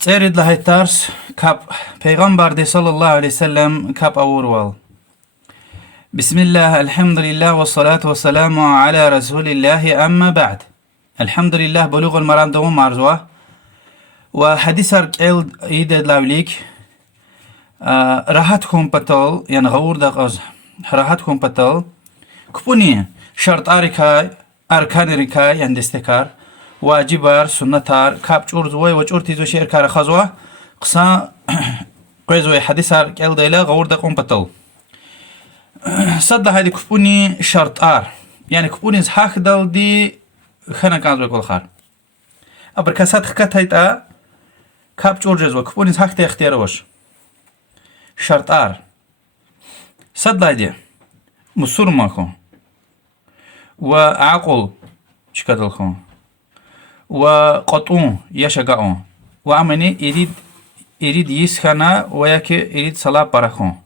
تريد لهي تارس كاب پیغمبر دي صلى الله عليه وسلم كاب أوروال. بسم الله الحمد لله والصلاة والسلام على رسول الله أما بعد. الحمد لله بلوغ المرام دوم مرزوه وحديث أركيل إيداد لاوليك راحتكم بطل يعني غور دقاز راحتكم بطل كبوني شرط أركان ركاي يعني دستكار واجبار سنتار كاب چورزوي وچورتيزو شير كار خزوه قصا قيزوي حديث أركيل ديلا غور دقون بطل صد هذه كبوني شرط يعني كبوني زحاك دل دي خنا كانزوي كل خار أبركاسات خكت هيتا كاب چورجزو كبوني زحاك تي اختياروش شرط صد هذه مسور ماكو وعقل شكدلكو وقطون يشجعون وعمني يريد يسخنا وياك يريد صلاة بركون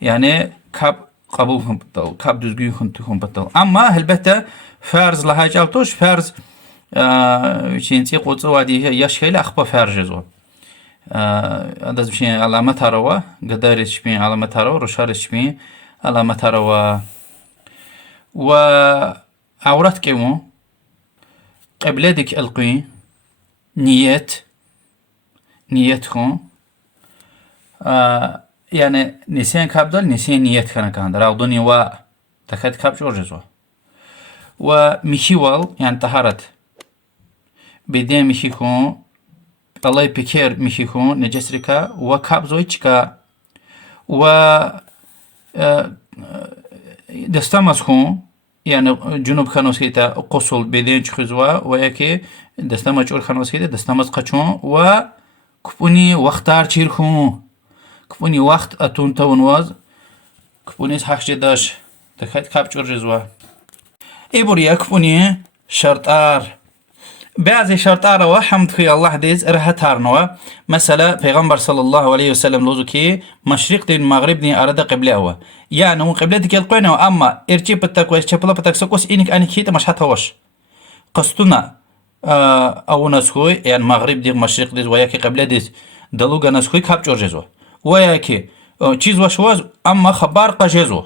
يعني كاب قبولهم بطل كاب düzgün خنتهم بطل أما هلبته فرز لها جالتوش فرز شينتي قوتو وادي يشكيل أخبا فرجزو هذا شيء علامة تروى قدرش بين علامة تروى رشارش بين علامة تروى وعورات كيمو قبلتك القي نيتكم يعني نسيان كابدل نسيان نيت كان كان راودني و تكاد كاب جورجزوا وميشيوال يعني طهارت بدين ميشيكون الله بكير ميشيكون نجسركا وكاب زويتشكا و دستامسكون يعني جنوب خانوسكيتا قصول بدين خزوا وياكي دستامجور خانوسكيتا دستامز قچون و كبوني وقتار چيرخون كبوني وقت اتون تونواز كبوني حق جداش تكاد كاب جورجزوا ايبوريا كبوني شرطار بعض شرطار وحمد في الله ديز رهتارنوا مثلا پیغمبر صلى الله عليه وسلم لوزو كي مشرق دين مغرب دين اردا قبله هو يعني مو قبلتك القينا اما ارجي بتك وشبلا بتك سكوس انك اني كيت مش هتوش قصتنا او نسخوي يعني مغرب دين مشرق ديز وياكي قبله ديز دلوغا نسخوي كاب جورجزو وياكي چیز وشواز اما خبار قجزو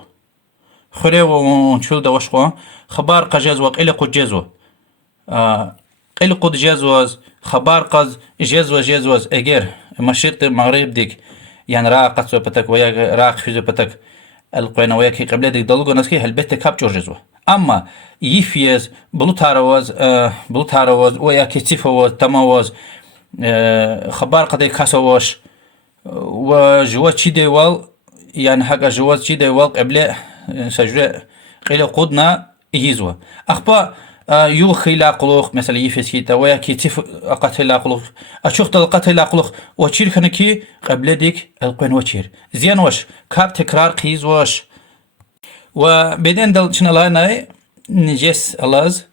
خريو شول دوشقو خبار قجزو قيل قجزو قيل قد جزوز خبار قز جزوز اگر مشرق المغرب ديك يعني راقت سو بتك ويا راق في بتك القينا وياكي قبل ديك دلوغو نسكي هلبت كاب جورجزو اما يفيز بلوتاروز وياكي تيفوز تماوز خبار قد كاسوش وجوات شي ديوال يعني حق جوات شي ديوال قبل سجرة قيل قدنا يزوا اخبا يو خلاقلوخ مثلا يفسكيتا ويا كي تف قتلاقلوخ اشوخ القتلاقلوخ وشير خنكي قبل ديك القين وشير زين وش كاب تكرار قيز وش وبعدين دل شنلانا نجس الاز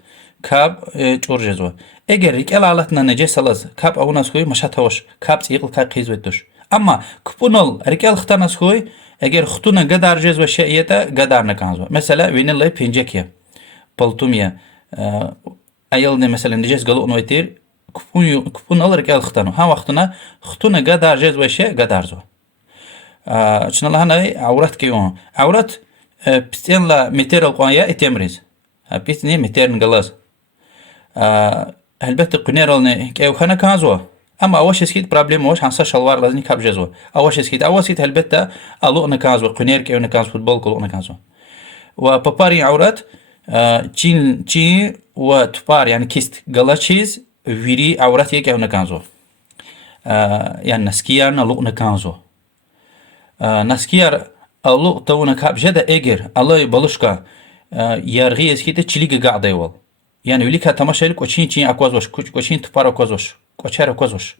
كاب چورجزو اگر ريك الالتنا نجس الاز كاب او ناس خوي مشاتوش كاب تيقل كا قيز ودوش اما كبونل ريكال ختاناس خوي اگر ختونا قدار جز وشيئتا قدار نكانزو مثلا وين الله بينجكيا بلتوميا ايلني مثلا نجس قالو نويتير كبون الرك الختانو ها وقتنا ختونا قدار جز وشي قدارزو شنو الله هنا عورات كيون عورات بستين لا متر القوانيا اتمرز بيتني متر نقلاز هلبت قنيرلني كيو خنا كازو اما اواش سكيت بروبليم واش حنصا شلوار لازني كاب جزو اواش سكيت هلبت الو نكازو قنير كيو نكاز فوتبول كلو نكازو وباباري عورات چين وتبار يعني كيست غلاشيز فيري عورات يك نكانزو يعني نسكيار نلو نكانزو نسكيار الو تونا كاب جدا اجر الله بلوشكا يرغي اسكيت تشليغ قاعديول يعني وليكا تماشا لك وچين اكوازوش كوچين تبار اكوازوش كوچار اكوازوش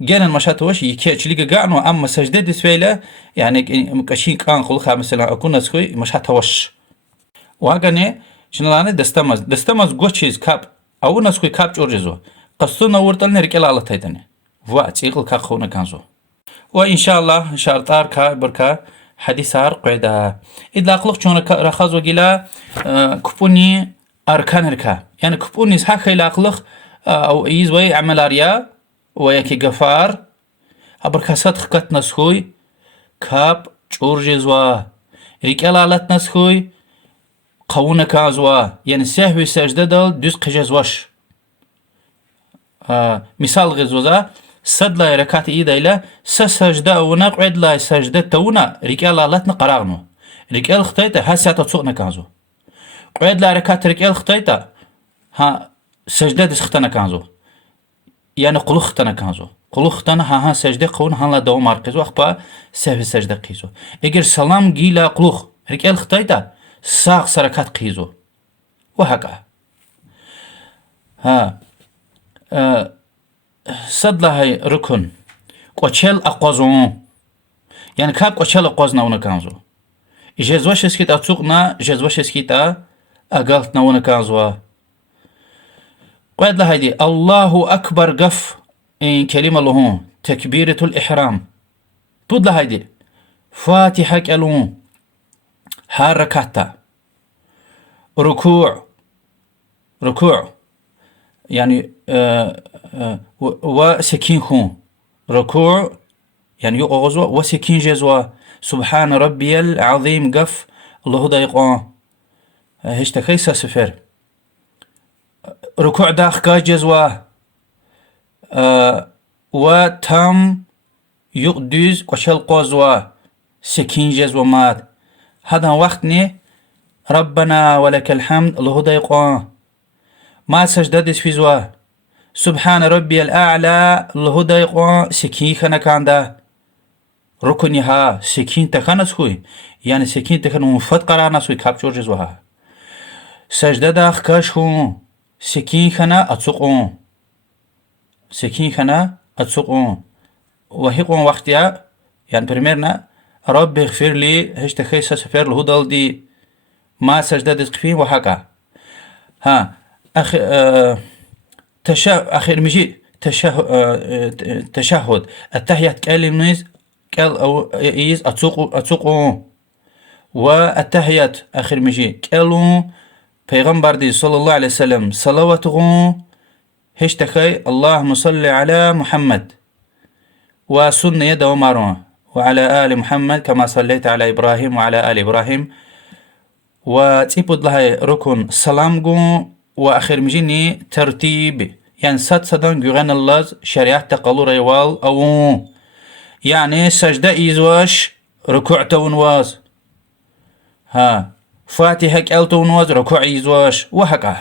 جانا مشاتوش يكي تشليغ قاعنو اما سجده دسويله يعني مكشين كان خلخا مثلا اكون نسخوي مشاتوش واغني شنلانه دستمز گوچيز كاب او نسخوي كاب چورجزو قصنا ورتلن ريكل على تايتني واتيقل كا خونا كانزو وان شاء الله شرطار كا بركا حديثار قيدا ادلاقلق چون رخاز وگيلا كوبوني اركان ركا يعني كوبوني صح خيلاقلق او ايزوي عملاريا وياكي غفار أبركاسات خكت نسخوي كاب جورجزوا ريكالالات نسخوي قونا كازوا يعني سهوي سجدة دل دوز قجزواش مثال غزوزا صد لا ركعت إيدا إلى سجدة ونقعد لا سجدة تونا ريكالالات نقراغنو ريكال خطيتا هاسياتا تسوقنا كازو قعد لا ركعت ريكال خطيتا ها سجدة دس ختنا كازو يعني قلو ختنا كازو قلو ختنا ها سجدة قون هان لا دوم ماركزو أخبا سهوي سجدة قيزو اگر سلام جيلا قلوخ ريكال خطيتا ساق سركات قيزو وهكا ها صد لهاي ركن قوچل اقوزون يعني كاب قوچل اقوز ناونا كانزو جزواش اسكيت اتسوقنا جزواش اسكيتا اقالت ناونا كانزو قواد لهاي دي الله اكبر قف ان كلمة لهون تكبيرة الاحرام بود لهاي دي فاتحة كالون حركاتا ركوع يعني وسكين خون ركوع يعني يقوزوا وسكين جزوا سبحان ربي العظيم قف الله دايقون هش تخيسا سفر ركوع داخ كاج جزوا وتم يقدز قشل قوزوا سكين جزوا مات هذا وقتني ربنا ولك الحمد الله دايقون ما سجدة دس في زوا سبحان ربي الأعلى الله دايقون سكين خنا كاندا ركنها سكين تخنس خوي يعني سكين تخن مفت قرارنا سوي كاب جورج زوها سجدة داخ كاشون سكين خنا أتسقون سكين خنا أتسقون وهيقون وقتها يعني بريميرنا رب اغفر لي هش تخيسا سفر الهدل دي ما سجدة دس قفين وحكا ها آخر مجي تشهد التحيات كلمة قال أو إيز أتسوق والتحيات آخر مجي قالوا پیغمبر دي صلى الله عليه وسلم صلواته هش تخي اللهم صل على محمد وسنة يد ومارون وعلى آل محمد كما صليت على إبراهيم وعلى آل إبراهيم وتيبود لها ركن سلام وآخر مجيني ترتيب يعني صدن جوغان الله شريعة تقلو ريوال أو يعني سجدة إيزواش ركوع تونواز ها فاتحة كال تونواز ركوع إيزواش وهكا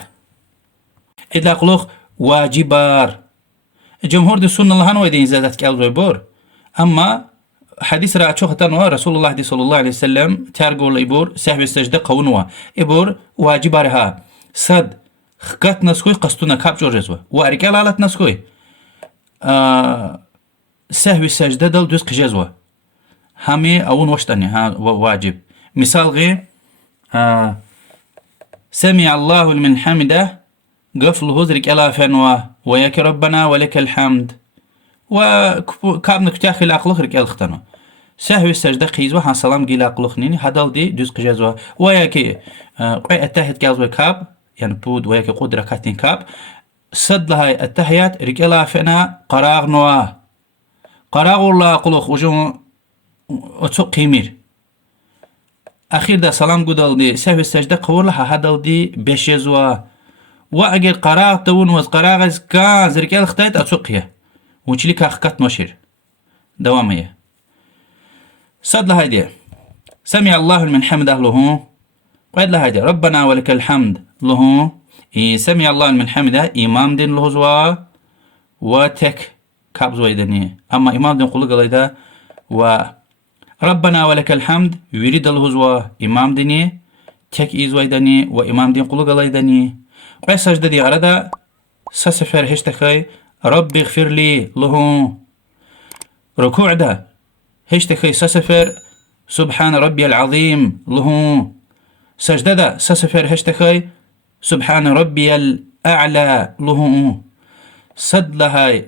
إذا قلوخ واجبار جمهور دي سنة الله هنوي دين زادت كال ريبور أما حديث رأى تنوى رسول الله صلى الله عليه وسلم تارقو ليبور سحب السجدة قونوا إبور واجبارها صد خكات نسكوي قصتنا كاب جورجزوا واركال على نسكوي سهوي السجدة دل دوز قجزوا همي أون وشتني ها واجب مثال غي سمع الله لمن حمده قفل هزرك ألا فنوا وياك ربنا ولك الحمد وكاب نكتاخي الأقلخ الختنوا سهوي السجدة قيزوا ها سلام قيل أقلخنيني هدل دي دوز قجزوا وياك قوي التاهد كازوا كاب يعني بود وياك قدرة كاتين كاب صد لهاي التحيات رجلا فينا قراغ نوا قراغ الله قلوخ وجو اتسوق قيمير أخير دا سلام قدل دي سهو السجدة قول لها هدل دي بشيزوا وأجر قراغ تون وز قراغ از كان زرقال اختايت اتسوقيا وچلي كاخكات نوشير دوامية صد لهاي دي سمع الله من حمد أهله قيد لهاي دي ربنا ولك الحمد له سمع الله من حمده إمام دين له زوا وتك كاب زويدني أما إمام دين قلق الله و ربنا ولك الحمد يريد له زوا إمام ديني تك إزويدني وإمام دين قلق الله دني قيد سجد دي أردا سسفر هشتخي رب اغفر لي له ركوع ده هشتخي سسفر سبحان ربي العظيم له سجدة ده سسفر هشتخي سبحان ربي الأعلى له صد لها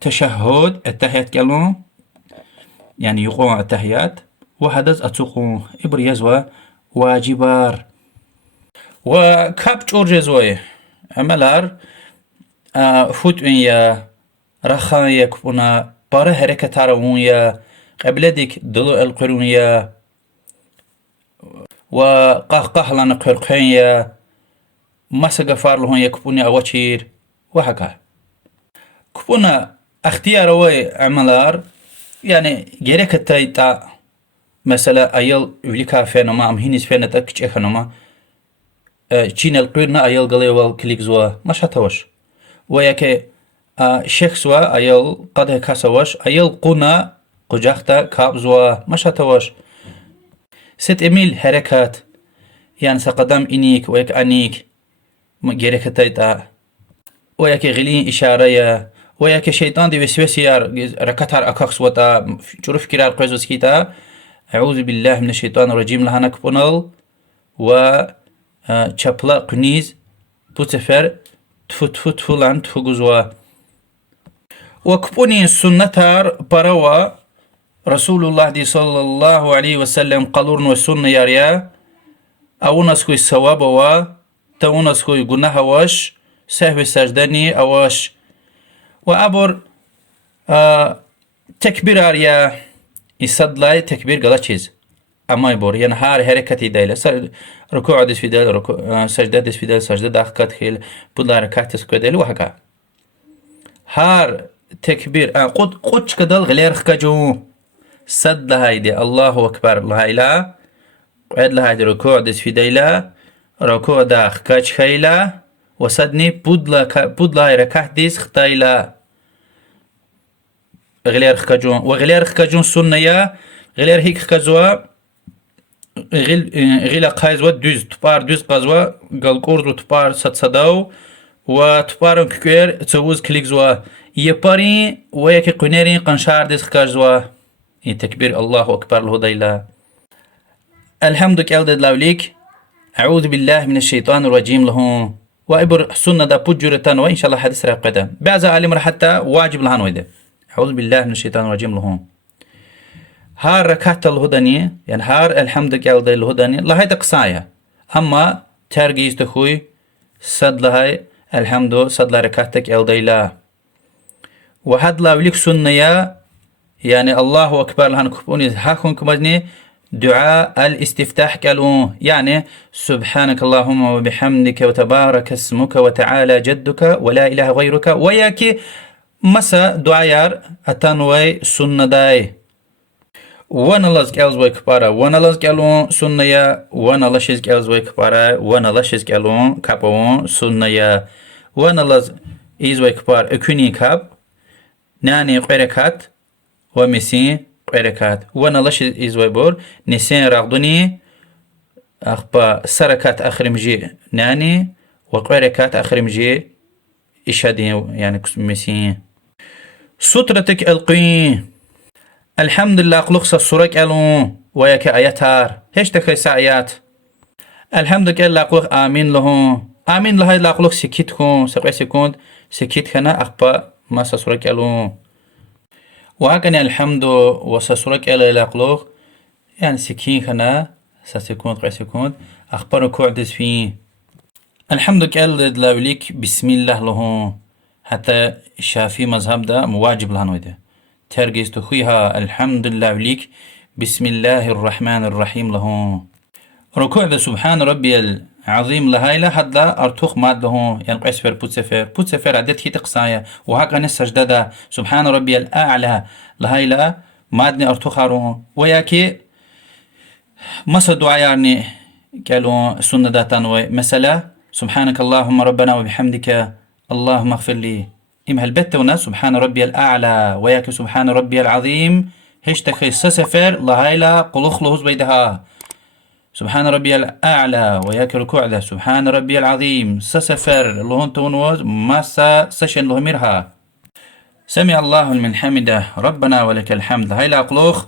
تشهد التحيات كلهم يعني يقوم التحيات وهدز أتسوقون إبريزوا واجبار وكاب جورجزوي عملار فوت يا رخايا كبنا باره هركة تارونيا قبلدك دلو القرونيا وقهقه لنا قرقيا مسا قفار لهون يكبوني أوشير وهكا كبنا اختيار وي عملار يعني جريك التايتا مثلا أيل وليكا فينما أم هينيس فينا تأكش إخنما تشين القرنا أيل قليوال كليك زوا مش هتوش وياكي شيخ زوا أيل قد هكاسوش أيل قنا قجاختا كاب زوا مش هتوش ست إميل حركات يعني سقدام إنيك ويك أنيك جريك التايتا وياكي غلين إشارة وياكي شيطان دي وسوسيار ركتار أكاكس وتا شروف كرار قيزوس كيتا أعوذ بالله من الشيطان الرجيم لهانا كبونال و چپلا قنيز بوتفر تفو تفو تفو لان تفو گزوا وكبوني سنتار بروا رسول الله دي صلى الله عليه وسلم قالورن والسنة ياريا او نسكوي الثواب و تو نسكوي گناه واش سهو سجدني اواش وابر تكبير ياريا يصدلاي تكبير غلا چيز اما يبور يعني هار حركتي دايله ركوع دس في دال ركوع سجده دس في دال سجده داخل خيل بلا ركعت سكدل وهكا هار تكبير قد كدل غير خكجو صد هايدي الله اكبر لا اله قد هايدي ركوع دس في دايله ركوع داخ كاج خيلا وصدني بدلا ركعت دس ختايلا غير خكجو وغير خكجو سنه غير هيك خكزوا غيلا قايزوا دوز تبار دوز قازوا قال قرضو تبار ستصداو وتبار كوير تسوز كليكزوا يباري وياكي قنيري قنشار ديس خكاجوا تكبير الله أكبر له ديلا الحمد كالدد لاوليك أعوذ بالله من الشيطان الرجيم له وإبر سنة دا بجرتان وإن شاء الله حديث راقدا بعض عالم حتى واجب لهان ويدا أعوذ بالله من الشيطان الرجيم له هار ركعت الهدني يعني هار الحمد كالد الهدني لهاي تقصايا أما ترجيز تخوي صد لهاي الحمد صد لركعتك الديلا وحد لا وليك سنة يعني الله أكبر لهن كبوني هاكون كمجني دعاء الاستفتاح قالوا يعني سبحانك اللهم وبحمدك وتبارك اسمك وتعالى جدك ولا إله غيرك وياكي مسا دعايار أتنوي سنة داي وانا لازك الزوي كبارا وانا لازك الون سنيا وانا لاشيزك الزوي كبارا وانا لاشيزك الون كابون سنيا وانا لاز إزوي كبار اكوني كاب ناني قيركات ومسين قيركات وانا لاشيز إزوي بور نسين راغدوني أخبا سركات آخر مجي ناني وقيركات آخر مجي إشادين يعني مسين سترتك القين الحمد لله قلقص السورك ألون وياك آياتار هش تخي ساعيات الحمد لله قلق آمين لهم آمين لهاي لا قلق سكيتكم سقي سكوند سكيت خنا أخبا ما سسورك ألون وهكذا الحمد وسسورك ألا لا قلق يعني سكين خنا سسكوند قي سكوند أخبار كوعدس فيه الحمد لله وليك بسم الله لهم حتى شافي مذهب ده مواجب لهانوي ده ترجيز تخويها الحمد لله وليك بسم الله الرحمن الرحيم له ركوع ذا سبحان ربي العظيم لهايلا حد لا أرتوخ ماد له يعني سفر بوت سفر عدد هي تقصايا وهكذا السجدة ده سبحان ربي الأعلى لهايلا مادني أرتوخ هارو وياكي مسا دعاء يعني قالوا سنة داتانوي مثلا سبحانك اللهم ربنا وبحمدك اللهم اغفر لي إمها البتونا سبحان ربي الأعلى وياك سبحان ربي العظيم هش تخيص سفر لهايلا قلوخ لهوز بيدها سبحان ربي الأعلى وياك ركوع ذا سبحان ربي العظيم سسفر لهون تونوز ما سشن لهميرها سمع الله من حمده ربنا ولك الحمد هايلا قلوخ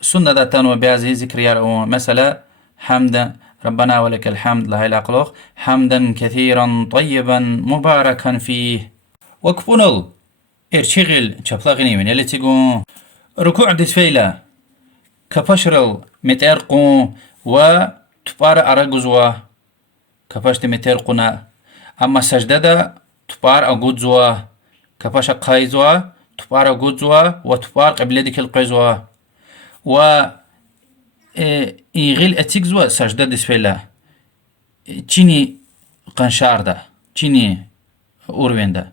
سنة تنو بهذه ذكر يا مثلا حمدا ربنا ولك الحمد لهاي الأقلوخ حمدا كثيرا طيبا مباركا فيه وكبونل ارشغل شبلاغني من اللي تقول ركوع دسفيلا كبشرل متأرقو وتبار أرقزوا كبشت متأرقنا أما سجدة تبار أقودزوا كباشا قايزوا تبارا قدزوا وتبار قبلدك القيزوا و إيغيل أتيكزوا سجدة دسفيلا تشيني قنشاردا تشيني أورويندا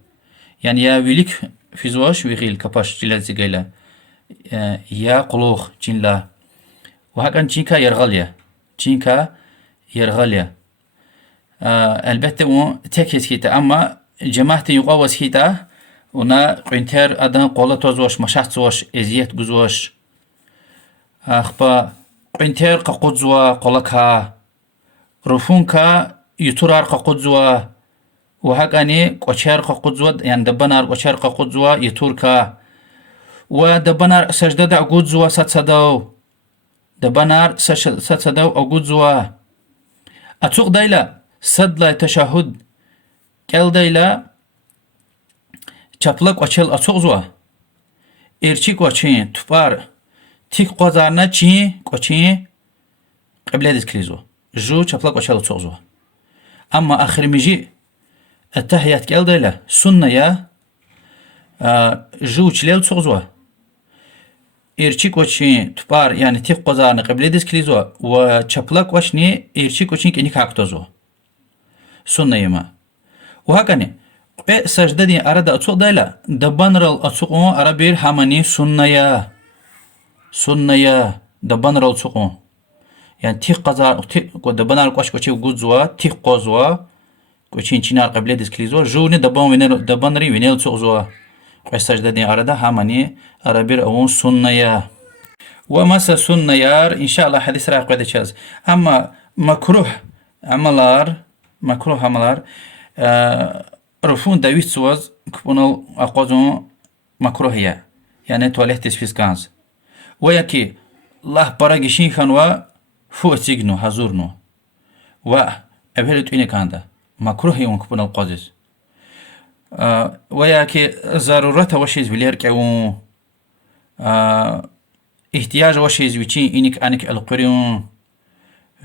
يعني يا ويليك فيزواش ويغيل كباش جلال زيغيلا يا قلوخ تشينلا وهكذا تشينكا يرغليا تشينكا يرغليا البته و تكيس كيتا أما جماعة يقوز كيتا ونا قنتر أدن قولة توزوش مشاخت زوش إزيت جزوش أخبا قنتر قاقودزوا قولكها رفونكا يترار قاقودزوا وهكاني قوشار قاقودزوا يعني دبنار قوشار قاقودزوا يتوركا ودبنار سجدة أقودزوا ساتسدو دبنار ساتسدو أقودزوا أتوق دايلا صدلا تشهد كل دايلا چپلق وچل أتوق زوا إرچيك وچين تفار تيك قوزارنا چين قوچين قبل ديسكريزو جو چپلق وچل أتوق زوا أما آخر ميجي التحيات كل دايلا سنة يا جو چليل أتوق زوا إرچيك وچين تفار يعني تيك قوزارنا قبل ديسكريزو وچپلق وچني إرچيك وچين كنيك حق زوا سنة يما وهكذا سجدة دي أراد أتوق دايلا دبانرال أتوقون أرابير هماني سنة دبانرال أتوقون يعني تيق قزار دبانرال قوش قوشي وقوزوا تيق قوزوا قوشين چينار قبلي ديسكليزوا جوني دبانري وينيل أتوقزوا قوش سجدة دي أراد هماني أرابير أون سنة ومسا سنة يار إن شاء الله حديث راق قيدة شاز أما مكروه عملار رفون داويت سوز كبونو أقوزون مكروهية يعني تواليت تسفيز كانز وياكي الله براغيشين خانوا فو تيغنو حضورنو و أبهلو تويني كاندا مكروهي ون كبونو القوزيز وياكي ضرورة وشيز ولير كيون احتياج وشيز ويچين إنك أنك القريون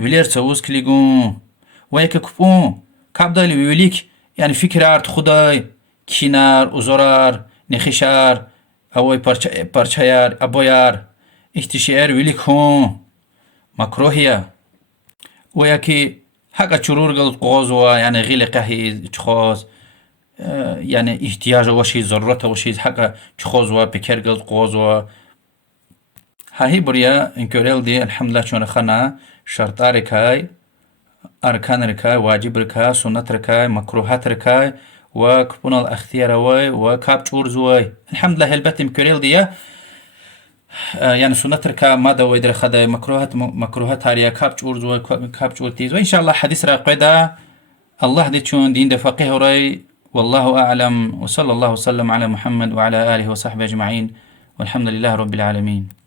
ولير تسوز كليغون وياكي كبون كابدالي ويوليك يعني فكرات خداي كينار وزرار نخشار اوي پارچayar ابويار احتشار ويليك هون مكروهية وياكي حقا چرور قلت قوزوا يعني غيل قهي چخوز يعني احتياج وشي ضرورة وشي حقا چخوزوا بكر قلت قوزوا هاي بريا انكوريل دي الحمد لله چون خنا شرطار كاي أركان ركاي واجب ركاي سنة ركاي مكروهات ركاي وكبون الأختيار واي وكاب چورز واي الحمد لله البت مكريل دي يعني سنة ركاي ما دو يدر خداي مكروهات هاريا كاب چورز واي كاب چورتيز وإن شاء الله حديث راقيدا الله دي چون دين ده فقيه راي والله أعلم وصلى الله وسلم على محمد وعلى آله وصحبه أجمعين والحمد لله رب العالمين